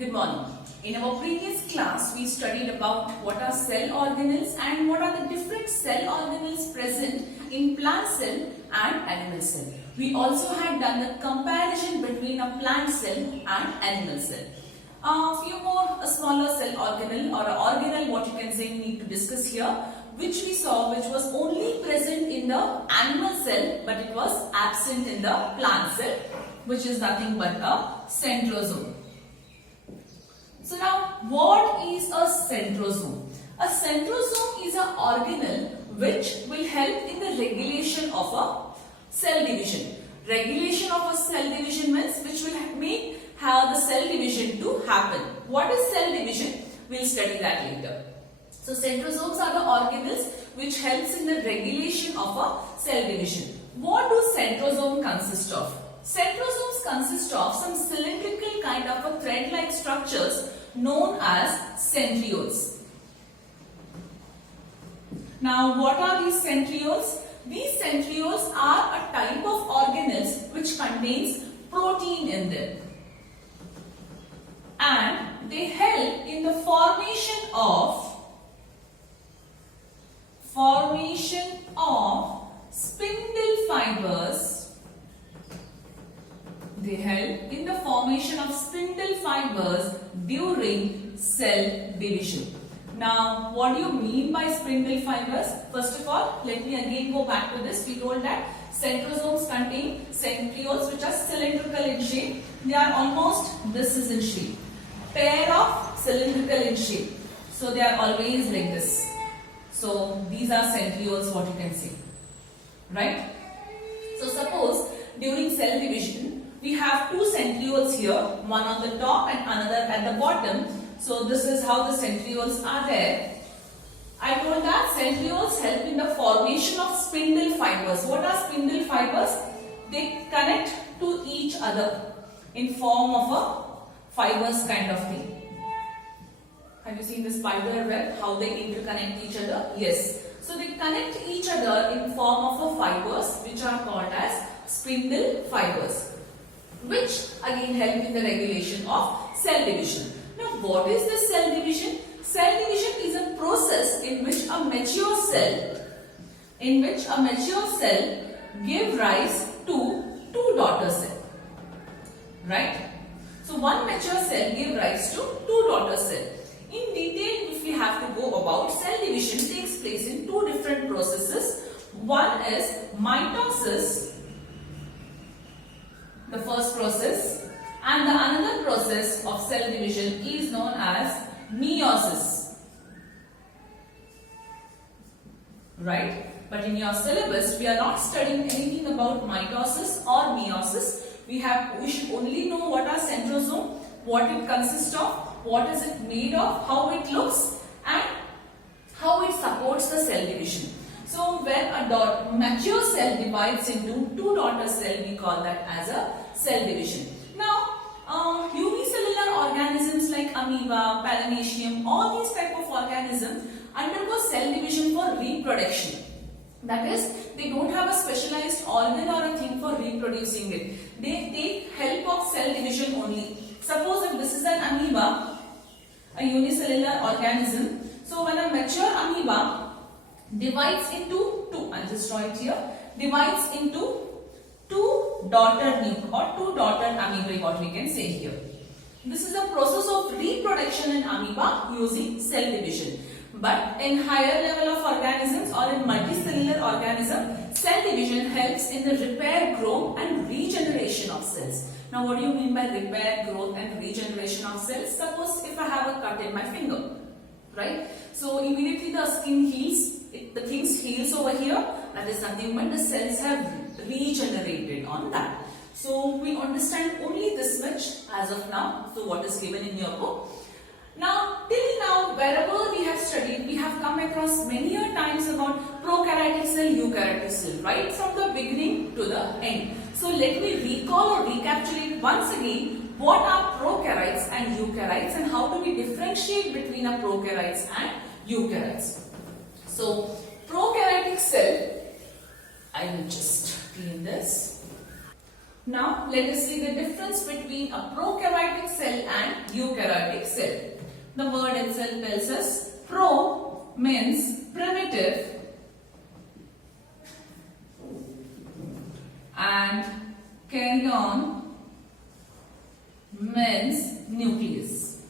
Good morning. In our previous class, we studied about what are cell organelles and what are the different cell organelles present in plant cell and animal cell. We also had done the comparison between a plant cell and animal cell. A few more smaller cell organelle or organelle, what you can say, we need to discuss here, which we saw which was only present in the animal cell but it was absent in the plant cell, which is nothing but a centrosome. So now, what is a centrosome? A centrosome is an organelle which will help in the regulation of a cell division. Regulation of a cell division means which will make the cell division to happen. What is cell division? We'll study that later. So centrosomes are the organelles which helps in the regulation of a cell division. What do centrosome consist of? Centrosomes consist of some cylindrical kind of a thread-like structures known as centrioles. Now, what are these centrioles? These centrioles are a type of organelles which contains protein in them, and they help in the formation of spindle fibers. They help in the formation of spindle fibers during cell division. Now, what do you mean by spindle fibers? First of all, let me again go back to this. We told that centrosomes contain centrioles which are cylindrical in shape. They are almost, this is in shape. Pair of cylindrical in shape. So, they are always like this. So, these are centrioles, what you can see. Right? So, suppose during cell division, we have two centrioles here, one on the top and another at the bottom. So this is how the centrioles are there. I told that centrioles help in the formation of spindle fibers. What are spindle fibers? They connect to each other in form of a fibers kind of thing. Have you seen the spider web? How they interconnect each other? Yes. So they connect each other in form of a fibers which are called as spindle fibers, which again help in the regulation of cell division. Now, what is this cell division? Cell division is a process in which a mature cell give rise to two daughter cells. Right? So, one mature cell give rise to two daughter cells. In detail, if we have to go about, cell division takes place in two different processes. One is mitosis, the first process, and the another process of cell division is known as meiosis. Right? But in your syllabus, we are not studying anything about mitosis or meiosis. We should only know what are centrosome, what it consists of, what is it made of, how it looks, and how it supports the cell division. So when a mature cell divides into two daughter cells, we call that as a cell division. Now, unicellular organisms like amoeba, paramecium, all these type of organisms undergo cell division for reproduction. That is, they don't have a specialized organ or a thing for reproducing it. They take help of cell division only. Suppose if this is an amoeba, a unicellular organism. So when a mature amoeba divides into two, I'll just draw it here, divides into two daughter nuke or two daughter amoebae, what we can say here. This is a process of reproduction in amoeba using cell division. But in higher level of organisms or in multicellular organism, cell division helps in the repair, growth and regeneration of cells. Now what do you mean by repair, growth and regeneration of cells? Suppose if I have a cut in my finger, right? So immediately the skin heals, the things heals over here. That is nothing but the cells have regenerated on that. So we understand only this much as of now. So what is given in your book. Now till now, wherever we have studied, we have come across many times about prokaryotic cell, eukaryotic cell, right from the beginning to the end. So let me recall or recapitulate once again what are prokaryotes and eukaryotes and how do we differentiate between a prokaryotes and eukaryotes. So prokaryotic cell, I will just clean this. Now let us see the difference between a prokaryotic cell and eukaryotic cell. The word itself tells us pro means primitive and karyon means nucleus.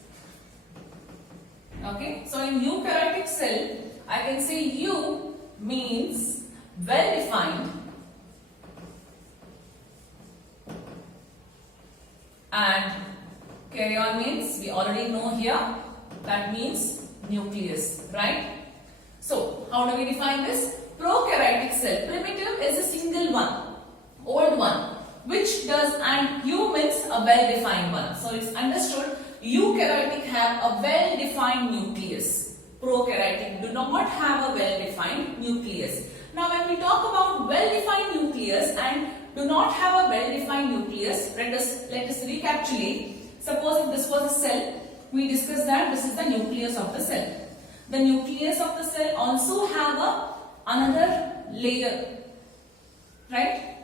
Okay, so in eukaryotic cell I can say U means well defined and karyon means, we already know here, that means nucleus, right? So how do we define this? Prokaryotic cell, primitive is a single one, old one, which does, and U means a well defined one. So it's understood eukaryotic have a well defined nucleus. Prokaryotic do not have a well defined nucleus. Now when we talk about well defined nucleus and do not have a well defined nucleus, let us recapitulate. Suppose if this was a cell, we discussed that this is the nucleus of the cell. The nucleus of the cell also have another layer, right?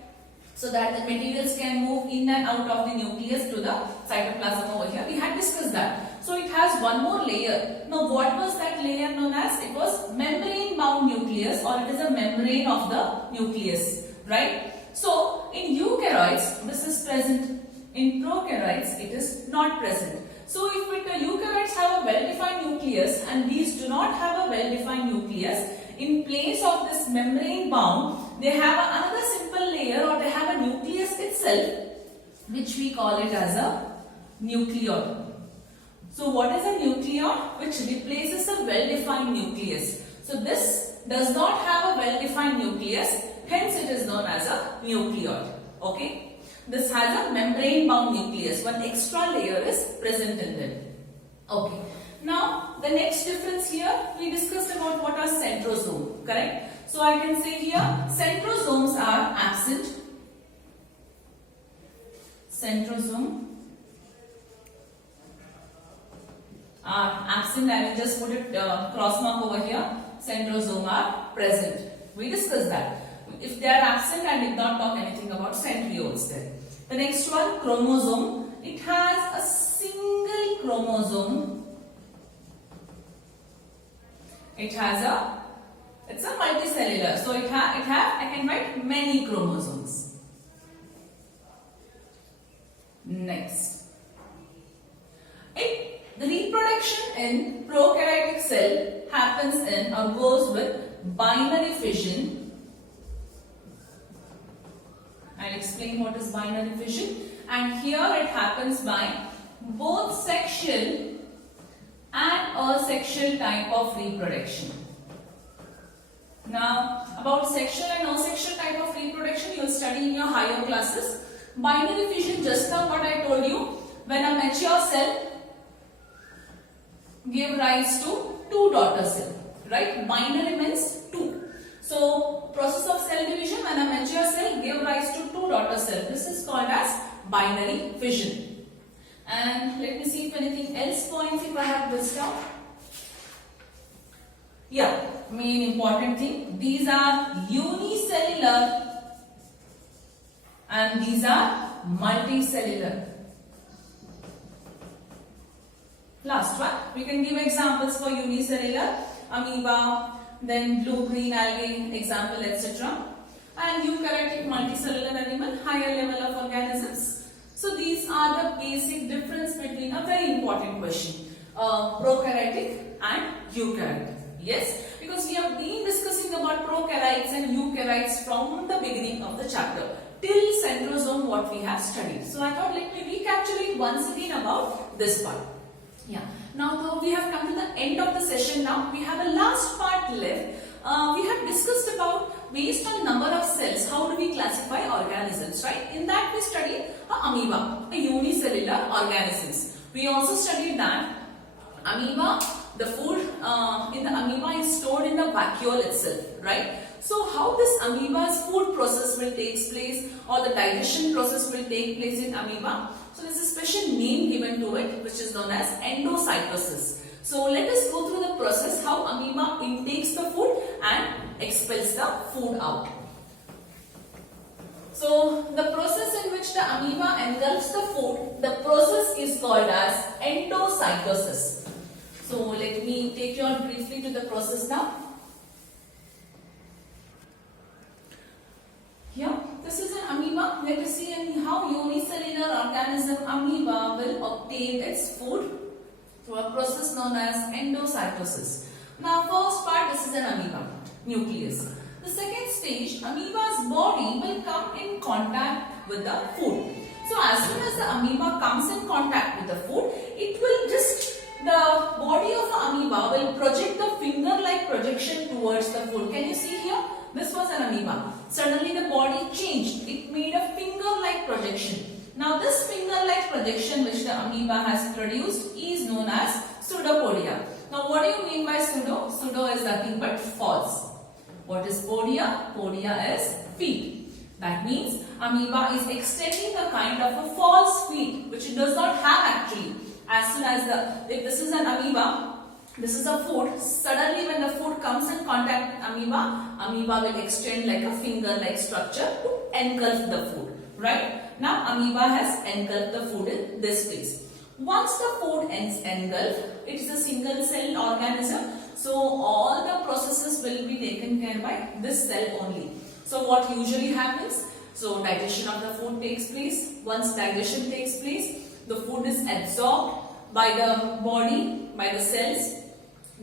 So that the materials can move in and out of the nucleus to the cytoplasm over here. We had discussed that. So it has one more layer. Now what was that layer known as? It was membrane bound nucleus, or it is a membrane of the nucleus, right? So in eukaryotes this is present. In prokaryotes it is not present. So if the eukaryotes have a well-defined nucleus and these do not have a well-defined nucleus, in place of this membrane bound, they have another simple layer, or they have a nucleus itself, which we call it as a nucleon. So what is a nucleon? Which replaces a well-defined nucleus. So this does not have a well-defined nucleus, hence it is known as a nucleon. Okay. This has a membrane bound nucleus. One extra layer is present in them. Okay. Now the next difference here, we discussed about what are centrosome, correct? So I can say here centrosomes are absent. Centrosome are absent. I will just put it cross mark over here. Centrosome are present. We discussed that. If they are absent, I did not talk anything about centrioles there. The next one, chromosome. It has a single chromosome. It's a multicellular. So I can write many chromosomes. Next. The reproduction in prokaryotic cell happens in or goes with binary fission. I'll explain what is binary fission, and here it happens by both sexual and asexual type of reproduction. Now about sexual and asexual type of reproduction you will study in your higher classes. Binary fission, just now what I told you, when a mature cell give rise to two daughter cells, right? Binary means two. So process of cell division, when a mature cell give rise to two daughter cells, this is called as binary fission. And let me see if anything else points if I have missed out. Yeah, main important thing, these are unicellular and these are multicellular. Last one, we can give examples for unicellular, amoeba, then blue-green algae, example, etc. And eukaryotic multicellular animal, higher level of organisms. So these are the basic difference between a very important question, prokaryotic and eukaryotic. Yes, because we have been discussing about prokaryotes and eukaryotes from the beginning of the chapter till centrosome what we have studied. So I thought let me recapitulate once again about this part. Yeah. Now though we have come to the end of the session now, we have a last part left. We have discussed about based on number of cells, how do we classify organisms, right? In that we studied amoeba, a unicellular organisms. We also studied that amoeba, the food in the amoeba is stored in the vacuole itself, right? So how this amoeba's food process will take place, or the digestion process will take place in amoeba. So there is a special name given to it which is known as endocytosis. So let us go through the process how amoeba intakes the food and expels the food out. So the process in which the amoeba engulfs the food, the process is called as endocytosis. So let me take you on briefly to the process now. Here, this is an amoeba. Let us see how unicellular organism amoeba will obtain its food through a process known as endocytosis. Now, first part, this is an amoeba, nucleus. The second stage, amoeba's body will come in contact with the food. So, as soon as the amoeba comes in contact with the food, it will the body of the amoeba will project the finger-like projection towards the food. Can you see here? This was an amoeba. Suddenly the body changed. It made a finger-like projection. Now this finger-like projection which the amoeba has produced is known as pseudopodia. Now what do you mean by pseudo? Pseudo is nothing but false. What is podia? Podia is feet. That means amoeba is extending a kind of a false feet which it does not have actually. As soon as if this is an amoeba, this is a food. Suddenly when the food comes in contact with amoeba will extend like a finger-like structure to engulf the food. Right? Now amoeba has engulfed the food in this place. Once the food is engulfed, it is a single-celled organism. So all the processes will be taken care by this cell only. So what usually happens? So digestion of the food takes place. Once digestion takes place, the food is absorbed by the body, by the cells.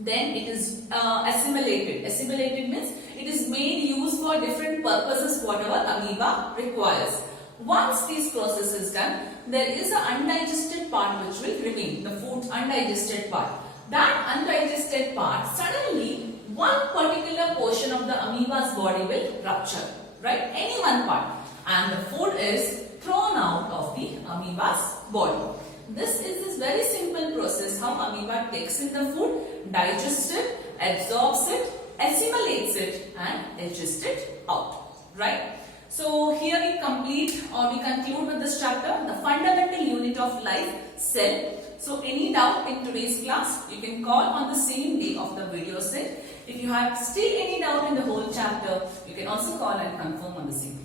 Then it is assimilated. Assimilated means it is made use for different purposes whatever amoeba requires. Once this process is done, there is an undigested part which will remain, the food's undigested part. That undigested part, suddenly one particular portion of the amoeba's body will rupture, right? Any one part. And the food is thrown out of the amoeba's body. This is this very simple process how amoeba takes in the food, digests it, absorbs it, assimilates it and digests it out, right? So here we complete or we conclude with this chapter, the fundamental unit of life, cell. So any doubt in today's class, you can call on the same day of the video set. If you have still any doubt in the whole chapter, you can also call and confirm on the same.